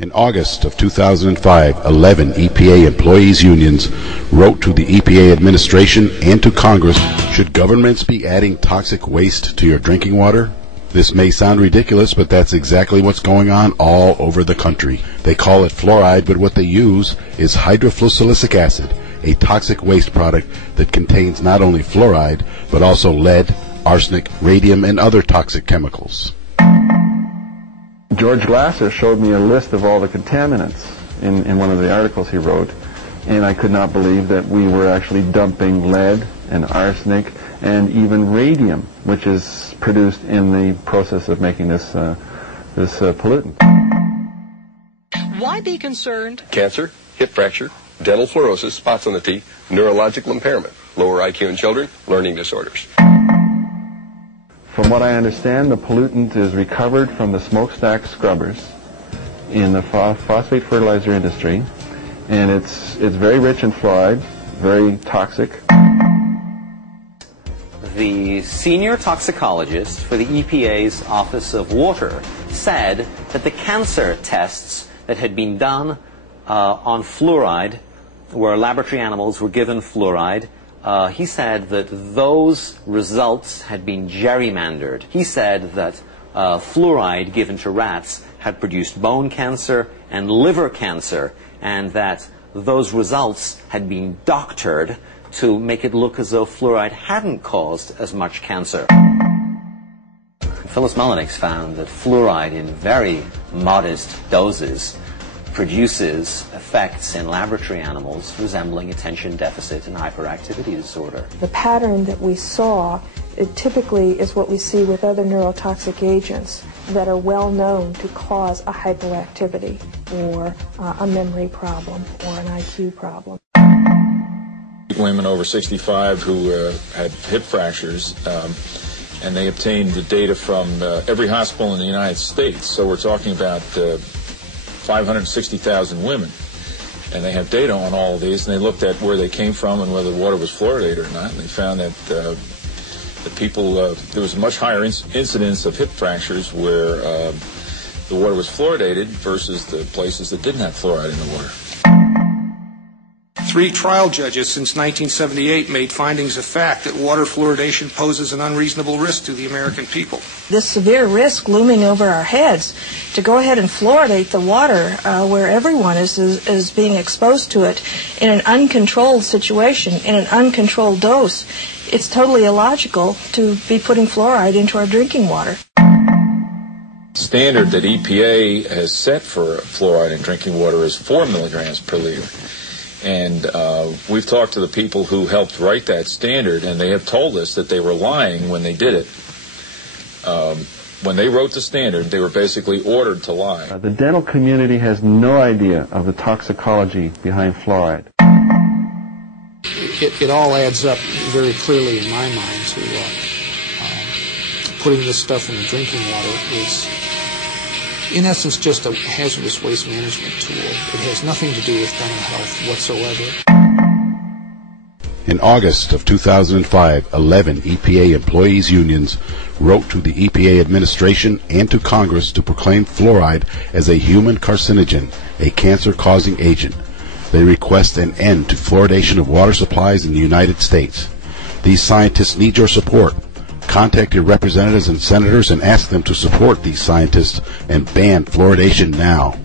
In August of 2005, 11 EPA employees unions wrote to the EPA administration and to Congress, should governments be adding toxic waste to your drinking water? This may sound ridiculous, but that's exactly what's going on all over the country. They call it fluoride, but what they use is hydrofluosilicic acid, a toxic waste product that contains not only fluoride, but also lead, arsenic, radium, and other toxic chemicals. George Glasser showed me a list of all the contaminants in one of the articles he wrote, and I could not believe that we were actually dumping lead and arsenic and even radium, which is produced in the process of making this pollutant. Why be concerned? Cancer, hip fracture, dental fluorosis, spots on the teeth, neurological impairment, lower IQ in children, learning disorders. From what I understand, the pollutant is recovered from the smokestack scrubbers in the phosphate fertilizer industry, and it's very rich in fluoride, very toxic. The senior toxicologist for the EPA's Office of Water said that the cancer tests that had been done on fluoride, where laboratory animals were given fluoride, he said that those results had been gerrymandered. He said that fluoride given to rats had produced bone cancer and liver cancer, and that those results had been doctored to make it look as though fluoride hadn't caused as much cancer. Phyllis Mullenix found that fluoride in very modest doses produces effects in laboratory animals resembling attention deficit and hyperactivity disorder. The pattern that we saw, it typically is what we see with other neurotoxic agents that are well known to cause a hyperactivity or a memory problem or an IQ problem. Women over 65 who had hip fractures, and they obtained the data from every hospital in the United States. So we're talking about 560,000 women, and they have data on all of these, and they looked at where they came from and whether the water was fluoridated or not, and they found that the people, there was a much higher incidence of hip fractures where the water was fluoridated versus the places that didn't have fluoride in the water. 3 trial judges since 1978 made findings of fact that water fluoridation poses an unreasonable risk to the American people. This severe risk looming over our heads to go ahead and fluoridate the water where everyone is being exposed to it in an uncontrolled situation, in an uncontrolled dose, it's totally illogical to be putting fluoride into our drinking water. Standard that EPA has set for fluoride in drinking water is 4 milligrams per liter. And we've talked to the people who helped write that standard, and they have told us that they were lying when they did it. When they wrote the standard, they were basically ordered to lie. The dental community has no idea of the toxicology behind fluoride. It all adds up very clearly in my mind to putting this stuff in the drinking water is, in essence, just a hazardous waste management tool. It has nothing to do with dental health whatsoever. In August of 2005, 11 EPA employees unions wrote to the EPA administration and to Congress to proclaim fluoride as a human carcinogen, a cancer-causing agent. They request an end to fluoridation of water supplies in the United States. These scientists need your support. Contact your representatives and senators and ask them to support these scientists and ban fluoridation now.